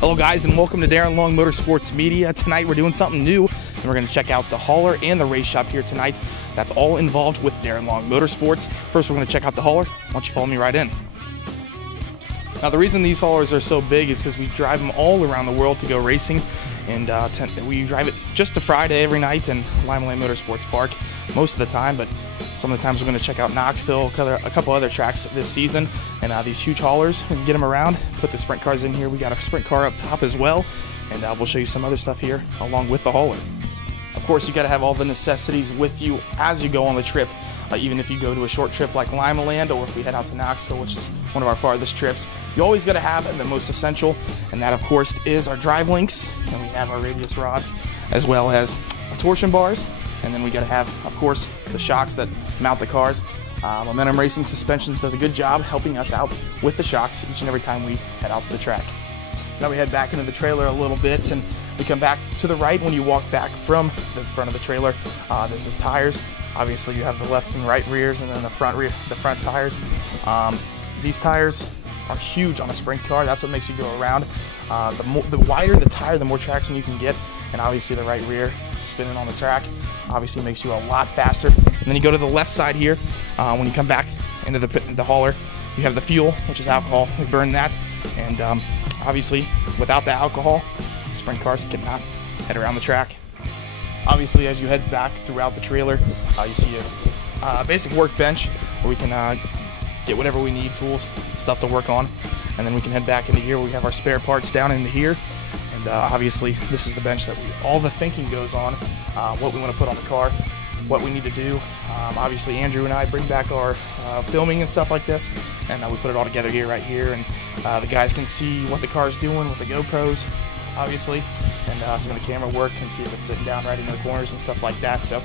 Hello guys, and welcome to Darren Long Motorsports Media. Tonight we're doing something new, and we're going to check out the hauler and the race shop here tonight. That's all involved with Darren Long Motorsports. First we're going to check out the hauler. Why don't you follow me right in. Now the reason these haulers are so big is because we drive them all around the world to go racing, and we drive it just to Friday every night in Lima Land Motorsports Park most of the time, but some of the times we're going to check out Knoxville, a couple other tracks this season, and these huge haulers, we can get them around, put the sprint cars in here. We got a sprint car up top as well, and we'll show you some other stuff here along with the hauler. Of course, you got to have all the necessities with you as you go on the trip, even if you go to a short trip like Lima Land, or if we head out to Knoxville, which is one of our farthest trips. You always got to have the most essential, and that of course is our drive links, and we have our radius rods, as well as torsion bars. And then we got to have, of course, the shocks that mount the cars. Momentum Racing Suspensions does a good job helping us out with the shocks each and every time we head out to the track. Now we head back into the trailer a little bit, and we come back to the right. When you walk back from the front of the trailer, there's the tires. Obviously you have the left and right rears, and then the front tires. These tires are huge on a sprint car. That's what makes you go around. The wider the tire, the more traction you can get, and obviously the right rear spinning on the track obviously makes you a lot faster. And then you go to the left side here. When you come back into the hauler, you have the fuel, which is alcohol. We burn that, and obviously without the alcohol, sprint cars cannot head around the track. Obviously, as you head back throughout the trailer, you see a basic workbench where we can get whatever we need, tools, stuff to work on, and then we can head back into here where we have our spare parts down into here. And obviously this is the bench that all the thinking goes on, what we want to put on the car, what we need to do. Obviously Andrew and I bring back our filming and stuff like this, and we put it all together here, right here, and the guys can see what the car is doing with the GoPros, obviously, and some of the camera work, can see if it's sitting down right in the corners and stuff like that. So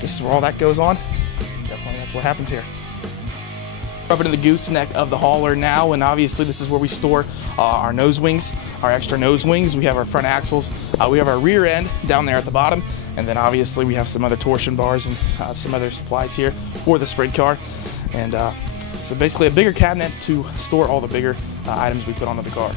this is where all that goes on. Definitely that's what happens here. Up into the gooseneck of the hauler now, and obviously this is where we store our nose wings, our extra nose wings. We have our front axles, we have our rear end down there at the bottom, and then obviously we have some other torsion bars and some other supplies here for the sprint car. And so basically a bigger cabinet to store all the bigger items we put onto the car.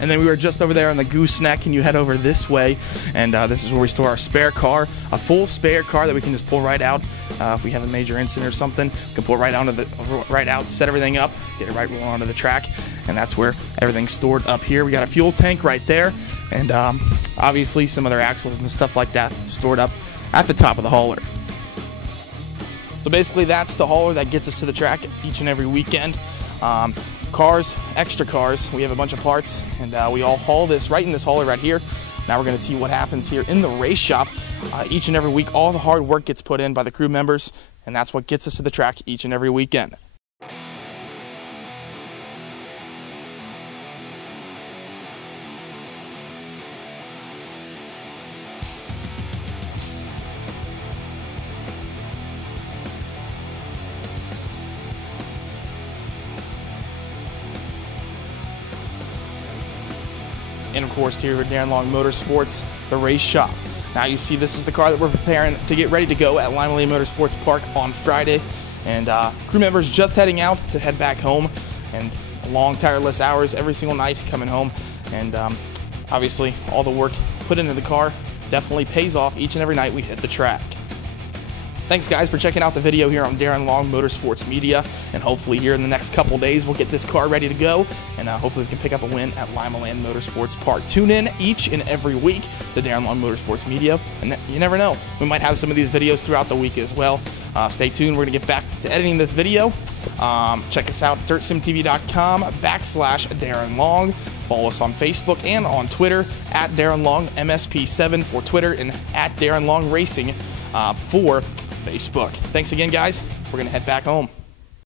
And then we were just over there on the gooseneck, and you head over this way, and this is where we store our spare car, a full spare car that we can just pull right out. If we have a major incident or something, we can pull right out, set everything up, get it right rolling onto the track, and that's where everything's stored up here. We got a fuel tank right there, and obviously some other axles and stuff like that stored up at the top of the hauler. So basically that's the hauler that gets us to the track each and every weekend. Cars, extra cars, we have a bunch of parts, and we all haul this right in this hauler right here. Now we're going to see what happens here in the race shop. Each and every week, all the hard work gets put in by the crew members, and that's what gets us to the track each and every weekend. And of course here at Darren Long Motorsports, the race shop. Now you see this is the car that we're preparing to get ready to go at Lima Land Motorsports Park on Friday. And crew members just heading out to head back home, and long tireless hours every single night coming home. And obviously all the work put into the car definitely pays off each and every night we hit the track. Thanks guys for checking out the video here on Darren Long Motorsports Media, and hopefully here in the next couple days we'll get this car ready to go, and hopefully we can pick up a win at Lima Land Motorsports Park. Tune in each and every week to Darren Long Motorsports Media, and you never know, we might have some of these videos throughout the week as well. Stay tuned, we're going to get back to editing this video. Check us out, dirtsimtv.com/Darren Long. Follow us on Facebook and on Twitter at Darren Long MSP7 for Twitter, and at Darren Long Racing for Facebook. Thanks again, guys. We're going to head back home.